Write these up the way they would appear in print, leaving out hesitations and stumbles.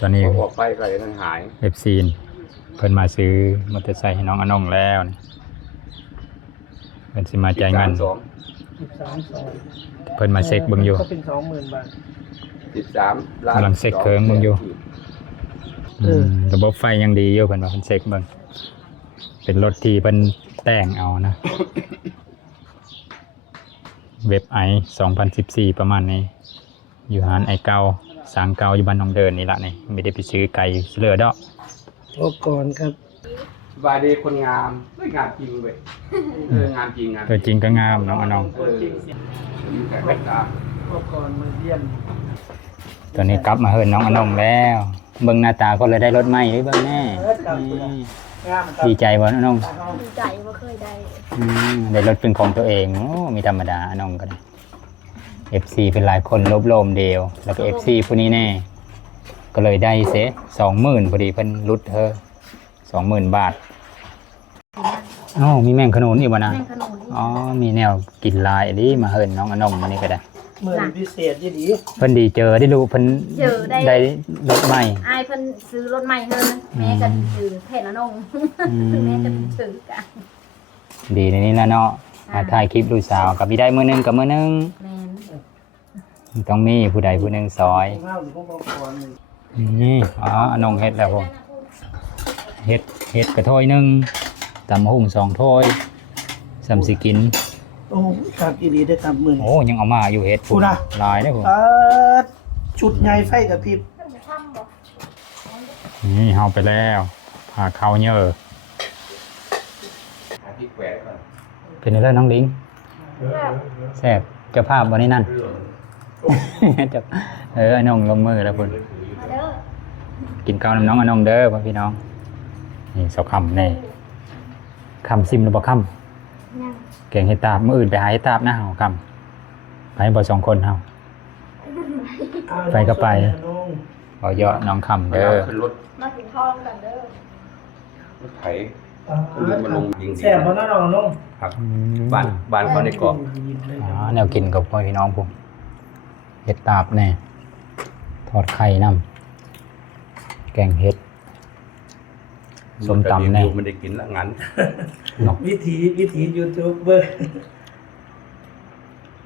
ตอนนี้ออกไปก็เลยมันหายFC เพิ่นมาซื้อมอเตอร์ไซค์ให้น้องอนงแล้วนี่เพิ่นสิมาจ่ายเงินเพิ่นมาเช็คเบิ่งอยู่ก็เป็น20,000 บาท13 ล้านกำลังเช็คเครื่องเบิ่งอยู่ระบบไฟยังดีอยู่เพิ่นว่าเพิ่นเช็คเบิ่งเป็นรถที่เพิ่นแต่งเอานะเว็บไอ2014ประมาณนี้อยู่หานไอเก่าสางเก่าอยู่บ้านหนองเดินนี่ละนี่ไม่ได้ไปซื้อไก่เลือดอกพอก่อนครับสบายดีคนงามงามจริงเว้ยงามจริงงามตัวจริงก็งามน้องอนงอยู่แต่แว่นตาพอก่อนมาเยี่ยมตอนนี้กลับมาเฮิร์นน้องอนงแล้วเบิ่งหน้าตาก็เลยได้รถใหม่เบิ่งแน่ดีใจบ่น้องอนงดีใจว่าเคยได้ได้รถเป็นของตัวเองโอ้มีธรรมดาอนงก็ได้ FC เป็นหลายคนลบโลมเดียวแล้วก็ FC ผู้นี้แน่ก็เลยได้เสีย20,000พอดีเพิ่นรุดเธอ20,000 บาทอ้าวมีแมงขนุนอีกบ่นะอ๋อมีแนวกินลายอันนี้มาเฮิร์นน้องอนงมานี่ก็ได้เมื่อพิเศษดีเพิ่นดีเจอได้รู้เพิ่นได้รถใหม่อายเพิ่นซื้อรถใหม่เฮิร์นแม่ก็ซื้อเพชรอนงแม่จะซื้อกันดีในนี้แล้วเนาะมาถ่ายคลิปลูกสาวกับพี่ได้มื้อนึงกับมื้อนึงต้องมีผู้ใดผู้หนึ่งซอยนี่อ๋ออนงเฮ็ดแล้วผมเฮ็ดกระถ้วยหนึ่งตำหุ่ง2 ถ้วยสำสิกินโอ้ครับอีดีได้ตำมือโอ้ยังเอามาอยู่เฮ็ดผมลายได้ผมชุดใหญ่ไฟกับพริบนี่เฮาไปแล้วพาเข้าเยอะเป็นอะไรน้องลิงแซ่บเจ้าภาพวันนี้นั่นอนงลงมือแล้วคุณกินข้าวน้ำน้องอนงเด้อพี่น้องนี่เสาคำแน่คำซิมหรือบ่คำแกงเห็ดตาบมื้ออื่นไปหาเห็ดตาบนะเฮาคำไปบ่2 คนเฮาไปก็ไปบ่เยอะน้องคำเด้อมากินข้าวกันเด้อรถไถขึ้นมาลงยิงแซ่บบ่น้องน้องครับบ้านเขาในเกาะแนวกินกับพี่น้องผมเห็ดตาบแน่ทอดไข่น้ำแกงเห็ดส้มตำแน่มันได้กินละงั้นวิถียูทูบเบอร์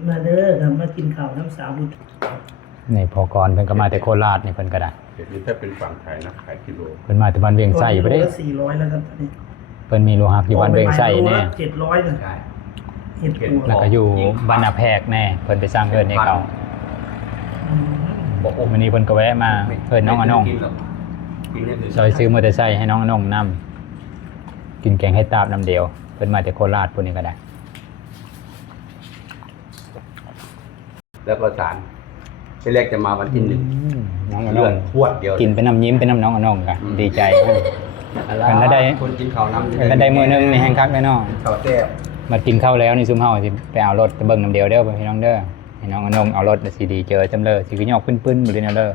มาเด้อทำมากินข้าวน้ำสาวบุตรนี่พอก่อนเพิ่นก็มาแต่โคราชนี่เพิ่นก็ได้เดี๋ยวนี้ถ้าเป็นฝั่งไทยนะขายกิโลเพิ่นมาแต่บ้านเวียงไส้บ่ได้400แล้วครับตอนนี้เพิ่นมีโลหักอยู่บ้านเวียงไส้แน่700เลยแล้วก็อยู่บ้านนาแพกแน่เพิ่นไปสร้างเฮือนให้เขาวันนี้เพิ่นก็แวะมาเพิ่นน้องอนงซอยซื้อมอเตอร์ไซค์ให้น้องอนงนำกินแกงให้ตาบน้ำเดียวเพิ่นมาจากโคราชพวกนี้ก็ได้แล้วก็สารที่แรกจะมาวันที่1น้องอนงขวดเดียวกินเป็นน้ำยิ้มเป็นน้ำน้องอนงกันดีใจมันได้คนกินข้าวน้ำมันได้มื้อนึงนี่แห้งคักแน่นอนข้าวแซ่บมากินข้าวแล้วนี่ซุมเฮาสิไปเอารถไปเบิ่งน้ำเดียวเด้อพี่น้องเด้อให้น้องอนงเอารถสิดีเจอจำเลยสิขึ้นยอกปึ้นๆบ่ได้แนวเด้อ